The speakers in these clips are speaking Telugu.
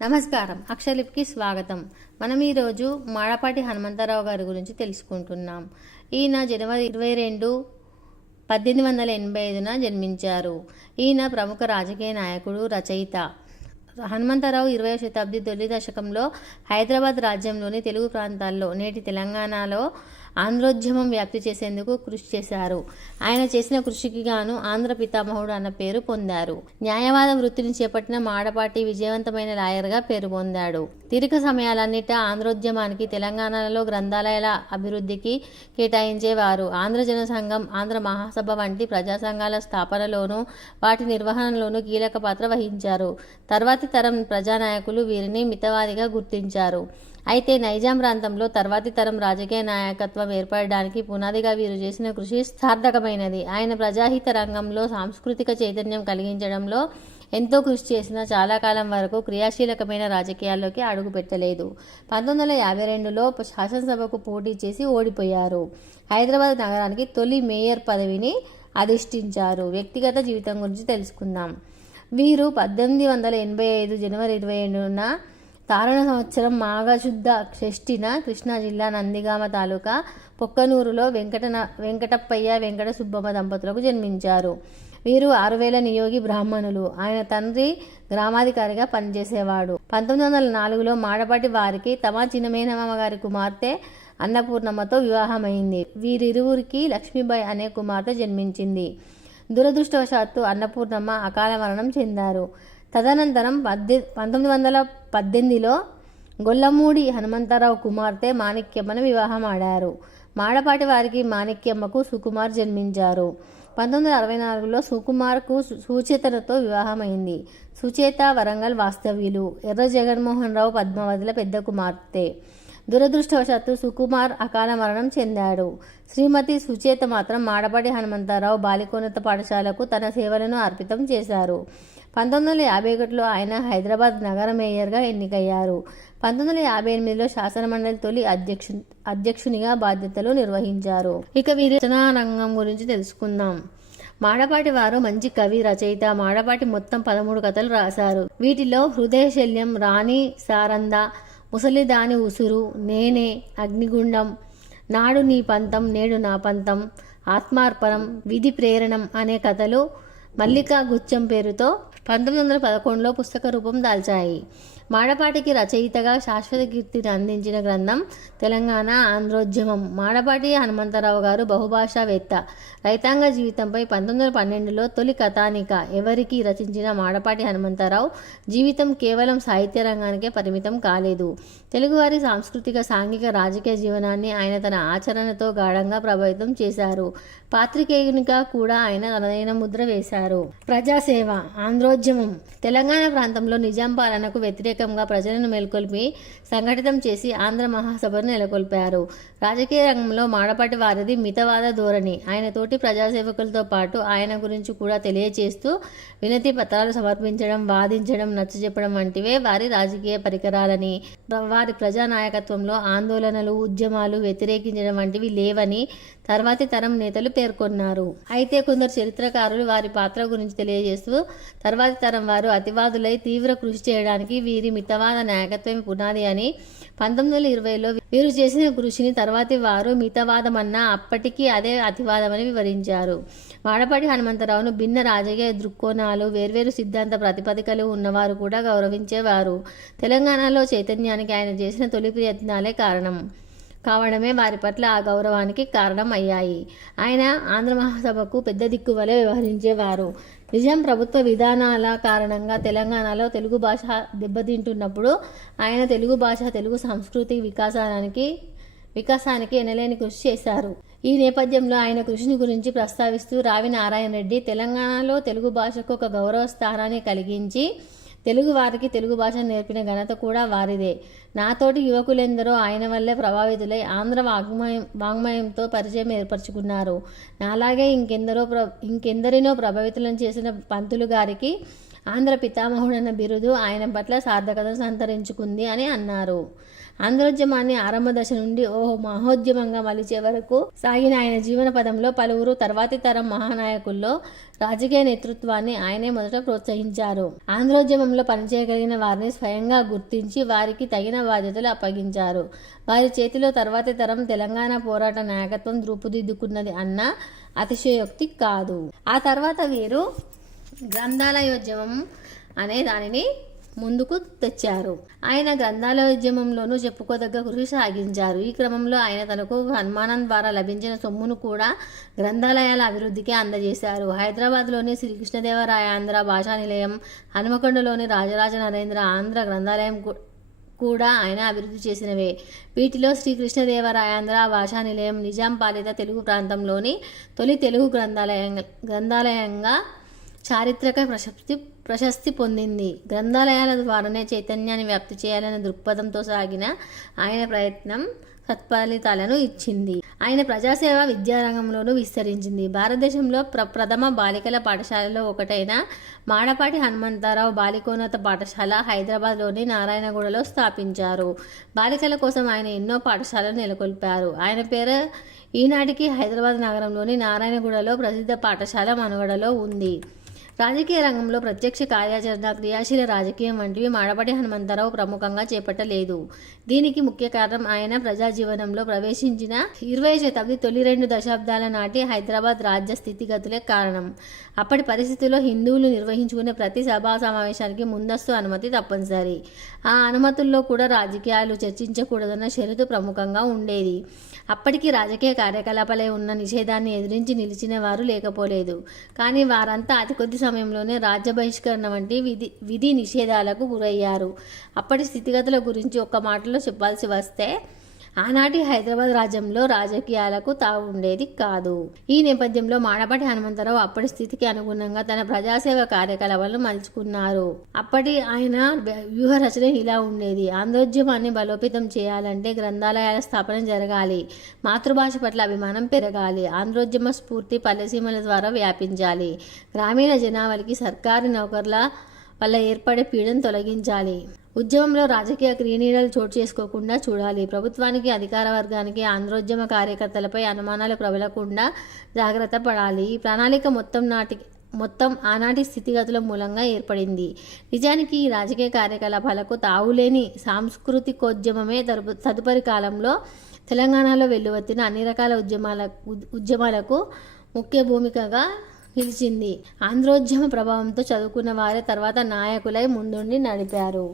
నమస్కారం. అక్షరలిపికి స్వాగతం. మనం ఈరోజు మాడపాటి హనుమంతరావు గారి గురించి తెలుసుకుంటున్నాం. ఈయన జనవరి 22, 1885 జన్మించారు. ఈయన ప్రముఖ రాజకీయ నాయకుడు, రచయిత. హనుమంతరావు 20వ శతాబ్ది తొలి దశకంలో హైదరాబాద్ రాజ్యంలోని తెలుగు ప్రాంతాల్లో, నేటి తెలంగాణలో ఆంధ్రోద్యమం వ్యాప్తి చేసేందుకు కృషి చేశారు. ఆయన చేసిన కృషికి గాను ఆంధ్ర పితామహుడు అన్న పేరు పొందారు. న్యాయవాద వృత్తిని చేపట్టిన మాడపాటి విజయవంతమైన లాయర్గా పేరు పొందాడు. తీరిక సమయాలన్నిటా ఆంధ్రోద్యమానికి, తెలంగాణలో గ్రంథాలయాల అభివృద్ధికి కేటాయించేవారు. ఆంధ్ర జన సంఘం, ఆంధ్ర మహాసభ వంటి ప్రజా సంఘాల స్థాపనలోనూ వాటి నిర్వహణలోనూ కీలక పాత్ర వహించారు. తర్వాతి తరం ప్రజానాయకులు వీరిని మితవాదిగా గుర్తించారు. అయితే నైజాం ప్రాంతంలో తర్వాతి తరం రాజకీయ నాయకత్వం ఏర్పడడానికి పునాదిగా వీరు చేసిన కృషి సార్థకమైనది. ఆయన ప్రజాహిత రంగంలో సాంస్కృతిక చైతన్యం కలిగించడంలో ఎంతో కృషి చేసిన చాలా కాలం వరకు క్రియాశీలకమైన రాజకీయాల్లోకి అడుగుపెట్టలేదు. 1952లో శాసనసభకు పోటీ చేసి ఓడిపోయారు. హైదరాబాద్ నగరానికి తొలి మేయర్ పదవిని అధిష్ఠించారు. వ్యక్తిగత జీవితం గురించి తెలుసుకుందాం. వీరు 1885 జనవరి 27న తారణ సంవత్సరం మాఘశుద్ధ షష్ఠిన కృష్ణా జిల్లా నందిగామ తాలూకా పొక్కనూరులో వెంకటప్పయ్య, వెంకట సుబ్బమ్మ దంపతులకు జన్మించారు. వీరు 6000 నియోగి బ్రాహ్మణులు. ఆయన తండ్రి గ్రామాధికారిగా పనిచేసేవాడు. 1904లో మాడపాటి వారికి తమ చిన్నమేనమామ గారి కుమార్తె అన్నపూర్ణమ్మతో వివాహమైంది. వీరిరువురికి లక్ష్మీబాయి అనే కుమార్తె జన్మించింది. దురదృష్టవశాత్తు అన్నపూర్ణమ్మ అకాల మరణం చెందారు. తదనంతరం 1918లో గొల్లమూడి హనుమంతరావు కుమార్తె మాణిక్యమ్మను వివాహమాడారు. మాడపాటి వారికి మాణిక్యమ్మకు సుకుమార్ జన్మించారు. 1964లో సుకుమార్కు సుచేతనతో వివాహమైంది. సుచేత వరంగల్ వాస్తవ్యులు. ఎర్ర జగన్మోహన్ రావు పద్మావతిల పెద్ద కుమార్తె. దురదృష్టవశాత్తు సుకుమార్ అకాల మరణం చెందాడు. శ్రీమతి సుచేత మాత్రం మాడపాటి హనుమంతరావు బాలికోన్నత పాఠశాలకు తన సేవలను అర్పితం చేశారు. 1951లో ఆయన హైదరాబాద్ నగర మేయర్గా ఎన్నికయ్యారు. 1958లో శాసనమండలి తొలి అధ్యక్షునిగా బాధ్యతలు నిర్వహించారు. ఇక వీరి రచనా రంగం గురించి తెలుసుకుందాం. మాడపాటి వారు మంచి కవి, రచయిత. మాడపాటి మొత్తం 13 కథలు రాశారు. వీటిలో హృదయశల్యం, రాణి సారంద, ముసలిదాని ఉసురు, నేనే, అగ్నిగుండం, నాడు నీ పంతం నేడు నా పంతం, ఆత్మార్పణం, విధి ప్రేరణం అనే కథలు మల్లికా గుచ్చం పేరుతో 1911లో పుస్తక రూపం దాల్చాయి. మాడపాటికి రచయితగా శాశ్వత కీర్తిని అందించిన గ్రంథం తెలంగాణ ఆంధ్రోద్యమం. మాడపాటి హనుమంతరావు గారు బహుభాషావేత్త. రైతాంగ జీవితంపై 1912లో తొలి కథానిక ఎవరికి రచించిన మాడపాటి హనుమంతరావు జీవితం కేవలం సాహిత్య రంగానికే పరిమితం కాలేదు. తెలుగువారి సాంస్కృతిక, సాంఘిక, రాజకీయ జీవనాన్ని ఆయన తన ఆచరణతో గాఢంగా ప్రభావితం చేశారు. పాత్రికేయునిగా కూడా ఆయన తనదైన ముద్ర వేశారు. ప్రజాసేవ. ఆంధ్రోద్యమం తెలంగాణ ప్రాంతంలో నిజాం పాలనకు వ్యతిరేకంగా ప్రజలను మేల్కొల్పి సంఘటితం చేసి ఆంధ్ర మహాసభను నెలకొల్పారు. రాజకీయ రంగంలో మాడపాటి వారిది మితవాద ధోరణి. ఆయన తోటి ప్రజాసేవకులతో పాటు ఆయన గురించి కూడా తెలియచేస్తూ వినతి పత్రాలు సమర్పించడం, వాదించడం, నచ్చజెప్పడం వంటివే వారి రాజకీయ పరికరాలని, వారి ప్రజానాయకత్వంలో ఆందోళనలు, ఉద్యమాలు వ్యతిరేకించడం వంటివి లేవని తర్వాతి తరం నేతలు పేర్కొన్నారు. అయితే కొందరు చరిత్రకారులు వారి పాత్ర గురించి తెలియజేస్తూ తర్వాతి తరం వారు అతివాదులై తీవ్ర కృషి చేయడానికి వీరి మితవాద నాయకత్వమే పునాది అని, 1920లో వీరు చేసిన కృషిని తర్వాతి వారు మితవాదమన్నా అప్పటికీ అదే అతివాదమని వివరించారు. మాడపాటి హనుమంతరావును భిన్న రాజకీయ దృక్కోణాలు, వేర్వేరు సిద్ధాంత ప్రతిపదికలు ఉన్నవారు కూడా గౌరవించేవారు. తెలంగాణలో చైతన్యానికి ఆయన చేసిన తొలి ప్రయత్నాలే కావడమే వారి పట్ల ఆ గౌరవానికి కారణం అయ్యాయి. ఆయన ఆంధ్ర మహాసభకు పెద్ద దిక్కువలే వ్యవహరించేవారు. నిజాం ప్రభుత్వ విధానాల కారణంగా తెలంగాణలో తెలుగు భాష దెబ్బతింటున్నప్పుడు ఆయన తెలుగు భాష, తెలుగు సంస్కృతి వికాసానికి ఎనలేని కృషి చేశారు. ఈ నేపథ్యంలో ఆయన కృషిని గురించి ప్రస్తావిస్తూ రావి నారాయణ రెడ్డి తెలంగాణలో తెలుగు భాషకు ఒక గౌరవ స్థానాన్ని కలిగించి తెలుగు వారికి తెలుగు భాష నేర్పిన ఘనత కూడా వారిదే. నాతోటి యువకులెందరో ఆయన వల్లే ప్రభావితులై ఆంధ్ర వాంగ్మయంతో పరిచయం ఏర్పరచుకున్నారు. నాలాగే ఇంకెందరినో ప్రభావితులను చేసిన పంతులు గారికి ఆంధ్ర పితామహుడన్న బిరుదు ఆయన పట్ల సార్థకత సంతరించుకుంది అని అన్నారు. ఆంధ్రోద్యమాన్ని ఆరంభ దశ నుండి ఓ మహోద్యమంగా మలిచే వరకు సాగిన ఆయన జీవన పదంలో పలువురు తర్వాతి తరం మహానాయకుల్లో రాజకీయ నేతృత్వాన్ని ఆయనే మొదట ప్రోత్సహించారు. ఆంధ్రోద్యమంలో పనిచేయగలిగిన వారిని స్వయంగా గుర్తించి వారికి తగిన బాధ్యతలు అప్పగించారు. వారి చేతిలో తర్వాతి తరం తెలంగాణ పోరాట నాయకత్వం రూపుదిద్దుకున్నది అన్న అతిశయోక్తి కాదు. ఆ తర్వాత వీరు గ్రంథాలయోద్యమం అనే దానిని ముందుకు తెచ్చారు. ఆయన గ్రంథాలయోద్యమంలోనూ చెప్పుకోదగ్గ కృషి సాగించారు. ఈ క్రమంలో ఆయన తనకు సన్మానం ద్వారా లభించిన సొమ్మును కూడా గ్రంథాలయాల అభివృద్ధికి అందజేశారు. హైదరాబాద్లోని శ్రీకృష్ణదేవరాయ ఆంధ్ర భాషా నిలయం, హనుమకొండలోని రాజరాజ నరేంద్ర ఆంధ్ర గ్రంథాలయం కూడా ఆయన అభివృద్ధి చేసినవే. వీటిలో శ్రీకృష్ణదేవరాయాంధ్ర భాషా నిలయం నిజాం పాలిత తెలుగు ప్రాంతంలోని తొలి తెలుగు గ్రంథాలయంగా చారిత్రక ప్రశస్తి పొందింది. గ్రంథాలయాల ద్వారానే చైతన్యాన్ని వ్యాప్తి చేయాలనే దృక్పథంతో సాగిన ఆయన ప్రయత్నం సత్ఫలితాలను ఇచ్చింది. ఆయన ప్రజాసేవ విద్యారంగంలోనూ విస్తరించింది. భారతదేశంలో ప్రథమ బాలికల పాఠశాలలో ఒకటైన మాడపాటి హనుమంతరావు బాలికోన్నత పాఠశాల హైదరాబాద్లోని నారాయణగూడలో స్థాపించారు. బాలికల కోసం ఆయన ఎన్నో పాఠశాలను నెలకొల్పారు. ఆయన పేరు ఈనాటికి హైదరాబాద్ నగరంలోని నారాయణగూడలో ప్రసిద్ధ పాఠశాల మనుగడలో ఉంది. రాజకీయ రంగంలో ప్రత్యక్ష కార్యాచరణ, క్రియాశీల రాజకీయం వంటివి మాడపాటి హనుమంతరావు ప్రముఖంగా చేపట్టలేదు. దీనికి ముఖ్య కారణం ఆయన ప్రజా జీవనంలో ప్రవేశించిన 20వ శతాబ్ది తొలి 2 దశాబ్దాల నాటి హైదరాబాద్ రాజ్య స్థితిగతులే కారణం. అప్పటి పరిస్థితుల్లో హిందువులు నిర్వహించుకునే ప్రతి సభా సమావేశానికి ముందస్తు అనుమతి తప్పనిసరి. ఆ అనుమతుల్లో కూడా రాజకీయాలు చర్చించకూడదన్న షరతు ప్రముఖంగా ఉండేది. అప్పటికి రాజకీయ కార్యకలాపాలే ఉన్న నిషేధాన్ని ఎదిరించి నిలిచిన వారు లేకపోలేదు. కానీ వారంతా అతి కొద్ది సమయంలోనే రాజ్య బహిష్కరణ వంటి విధి నిషేధాలకు గురయ్యారు. అప్పటి స్థితిగతుల గురించి ఒక్క మాటలో చెప్పాల్సి వస్తే ఆనాటి హైదరాబాద్ రాజ్యంలో రాజకీయాలకు తావు ఉండేది కాదు. ఈ నేపథ్యంలో మాడపాటి హనుమంతరావు అప్పటి స్థితికి అనుగుణంగా తన ప్రజాసేవ కార్యకలాపాలను మలుచుకున్నారు. అప్పటి ఆయన వ్యూహ రచన ఇలా ఉండేది. ఆంధ్రోద్యమాన్ని బలోపేతం చేయాలంటే గ్రంథాలయాల స్థాపన జరగాలి. మాతృభాష పట్ల అభిమానం పెరగాలి. ఆంధ్రోద్యమ స్ఫూర్తి పల్లెసీమల ద్వారా వ్యాపించాలి. గ్రామీణ జనాభాకి సర్కారీ నౌకర్ల వల్ల ఏర్పడే పీడను తొలగించాలి. ఉద్యమంలో రాజకీయ క్రీనీడలు చోటు చేసుకోకుండా చూడాలి. ప్రభుత్వానికి, అధికార వర్గానికి ఆంధ్రోద్యమ కార్యకర్తలపై అనుమానాలు ప్రబలకుండా జాగ్రత్త పడాలి. ఈ ప్రణాళిక మొత్తం ఆనాటి స్థితిగతుల మూలంగా ఏర్పడింది. నిజానికి ఈ రాజకీయ కార్యకలాపాలకు తావులేని సాంస్కృతికోద్యమమే తదుపరి కాలంలో తెలంగాణలో వెల్లువెత్తిన అన్ని రకాల ఉద్యమాలకు ముఖ్య భూమికగా నిలిచింది. ఆంధ్రోద్యమ ప్రభావంతో చదువుకున్న వారే తర్వాత నాయకులై ముందుండి నడిపారు.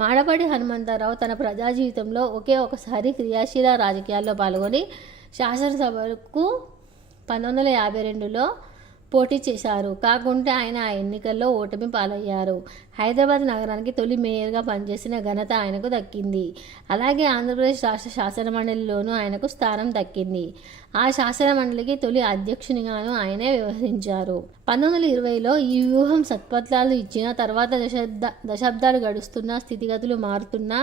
మాడపాటి హనుమంతరావు తన ప్రజా జీవితంలో ఒకే ఒకసారి క్రియాశీల రాజకీయాల్లో పాల్గొని శాసనసభకు 1952లో పోటీ చేశారు. కాకుంటే ఆయన ఆ ఎన్నికల్లో ఓటమి పాలయ్యారు. హైదరాబాద్ నగరానికి తొలి మేయర్గా పనిచేసిన ఘనత ఆయనకు దక్కింది. అలాగే ఆంధ్రప్రదేశ్ రాష్ట్ర శాసనమండలిలోనూ ఆయనకు స్థానం దక్కింది. ఆ శాసనమండలికి తొలి అధ్యక్షునిగాను ఆయనే వ్యవహరించారు. 1920లో ఈ వ్యూహం సత్ఫలితాలు ఇచ్చిన తర్వాత దశాబ్దాలు గడుస్తున్నా, స్థితిగతులు మారుతున్నా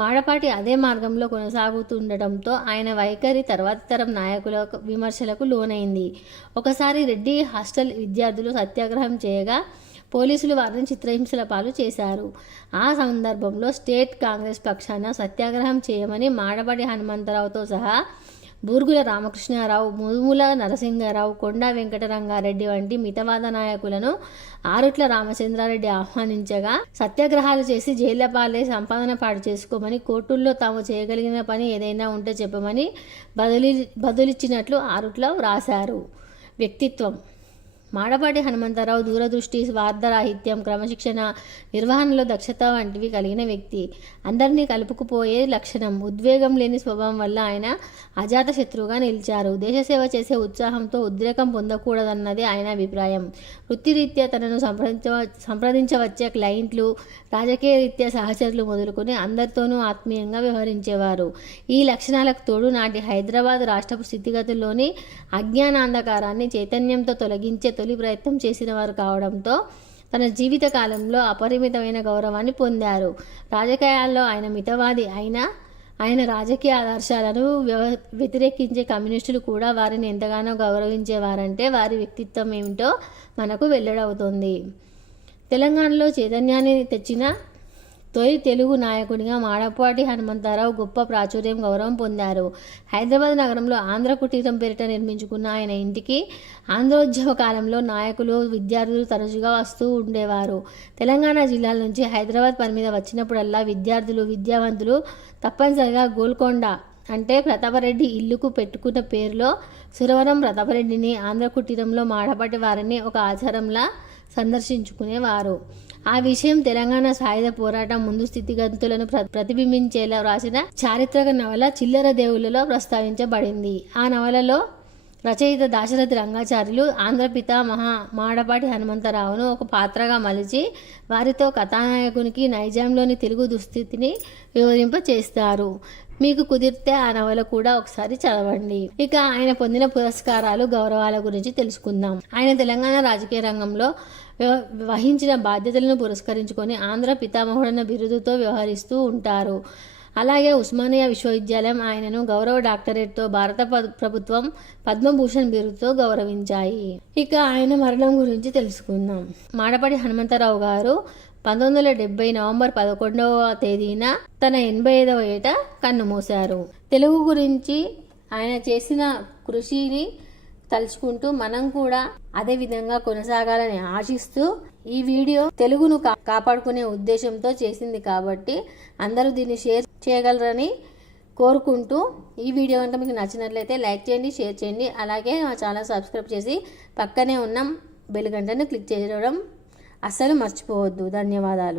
మాడపాటి అదే మార్గంలో కొనసాగుతుండటంతో ఆయన వైఖరి తర్వాతి తరం నాయకుల విమర్శలకు లోనైంది. ఒకసారి రెడ్డి హాస్టల్ విద్యార్థులు సత్యాగ్రహం చేయగా పోలీసులు వారిని చిత్రహింసల పాలు చేశారు. ఆ సందర్భంలో స్టేట్ కాంగ్రెస్ పక్షాన సత్యాగ్రహం చేయమని మాడపాటి హనుమంతరావుతో సహా బూర్గుల రామకృష్ణారావు, ముదుముల నరసింహారావు, కొండా వెంకటరంగారెడ్డి వంటి మితవాద నాయకులను ఆరుట్ల రామచంద్రారెడ్డి ఆహ్వానించగా సత్యాగ్రహాలు చేసి జైళ్ల పాలై సంపాదన పాడు చేసుకోమని, కోర్టుల్లో తాము చేయగలిగిన పని ఏదైనా ఉంటే చెప్పమని బదులిచ్చినట్లు ఆరుట్ల వ్రాశారు. వ్యక్తిత్వం: మాడపాటి హనుమంతరావు దూరదృష్టి, స్వార్థరాహిత్యం, క్రమశిక్షణ, నిర్వహణలో దక్షత వంటివి కలిగిన వ్యక్తి. అందరినీ కలుపుకుపోయే లక్షణం, ఉద్వేగం లేని స్వభావం వల్ల ఆయన అజాత శత్రువుగా నిలిచారు. దేశసేవ చేసే ఉత్సాహంతో ఉద్రేకం పొందకూడదన్నది ఆయన అభిప్రాయం. వృత్తిరీత్యా తనను సంప్రదించవచ్చే క్లయింట్లు, రాజకీయ రీత్యా సహచరులు మొదలుకొని అందరితోనూ ఆత్మీయంగా వ్యవహరించేవారు. ఈ లక్షణాలకు తోడు నాటి హైదరాబాద్ రాష్ట్రపు స్థితిగతుల్లోని అజ్ఞానాంధకారాన్ని చైతన్యంతో తొలగించే తొలి ప్రయత్నం చేసిన వారు కావడంతో తన జీవిత కాలంలో అపరిమితమైన గౌరవాన్ని పొందారు. రాజకీయాల్లో ఆయన మితవాది అయినా ఆయన రాజకీయ ఆదర్శాలను వ్యతిరేకించే కమ్యూనిస్టులు కూడా వారిని ఎంతగానో గౌరవించేవారంటే వారి వ్యక్తిత్వం ఏమిటో మనకు వెల్లడవుతుంది. తెలంగాణలో చైతన్యాన్ని తెచ్చిన తొలి తెలుగు నాయకుడిగా మాడపాటి హనుమంతరావు గొప్ప ప్రాచుర్యం, గౌరవం పొందారు. హైదరాబాద్ నగరంలో ఆంధ్ర కుటీరం పేరిట నిర్మించుకున్న ఆయన ఇంటికి ఆంధ్రోద్యమ కాలంలో నాయకులు, విద్యార్థులు తరచుగా వస్తూ ఉండేవారు. తెలంగాణ జిల్లాల నుంచి హైదరాబాద్ పని మీద వచ్చినప్పుడల్లా విద్యార్థులు, విద్యావంతులు తప్పనిసరిగా గోల్కొండ అంటే ప్రతాపరెడ్డి ఇల్లుకు పెట్టుకున్న పేరులో సురవరం ప్రతాపరెడ్డిని, ఆంధ్ర కుటీరంలో మాడపాటి వారిని ఒక ఆచారంలా సందర్శించుకునేవారు. ఆ విషయం తెలంగాణ సాయుధ పోరాటం ముందు స్థితిగతులను ప్రతిబింబించేలా వ్రాసిన చారిత్రక నవల చిల్లర దేవుళ్ళలో ప్రస్తావించబడింది. ఆ నవలలో రచయిత దాశరథి రంగాచార్యులు ఆంధ్రపిత మాడపాటి హనుమంతరావును ఒక పాత్రగా మలిచి వారితో కథానాయకునికి నైజాంలోని తెలుగు దుస్థితిని వివరింప చేస్తారు. మీకు కుదిరితే ఆ నవల కూడా ఒకసారి చదవండి. ఇక ఆయన పొందిన పురస్కారాలు, గౌరవాల గురించి తెలుసుకుందాం. ఆయన తెలంగాణ రాజకీయ రంగంలో వహించిన బాధ్యతలను పురస్కరించుకొని ఆంధ్ర పితామహుడన్న బిరుదుతో వ్యవహరిస్తూ ఉంటారు. అలాగే ఉస్మానియా విశ్వవిద్యాలయం ఆయనను గౌరవ డాక్టరేట్తో, భారత ప్రభుత్వం పద్మభూషణ్ బిరుదుతో గౌరవించాయి. ఇక ఆయన మరణం గురించి తెలుసుకుందాం. మాడపాటి హనుమంతరావు గారు 1970 నవంబర్ 11వ తేదీన తన 85వ ఏట కన్నుమూశారు. తెలుగు గురించి ఆయన చేసిన కృషిని తలుచుకుంటూ మనం కూడా అదే విధంగా కొనసాగాలని ఆశిస్తూ ఈ వీడియో తెలుగును కాపాడుకునే ఉద్దేశంతో చేసింది కాబట్టి అందరూ దీన్ని షేర్ చేయగలరని కోరుకుంటూ, ఈ వీడియో కనుక మీకు నచ్చినట్లయితే లైక్ చేయండి, షేర్ చేయండి. అలాగే మా ఛానల్ సబ్స్క్రైబ్ చేసి పక్కనే ఉన్న బెల్ గంటను క్లిక్ చేయడం అస్సలు మర్చిపోవద్దు. ధన్యవాదాలు.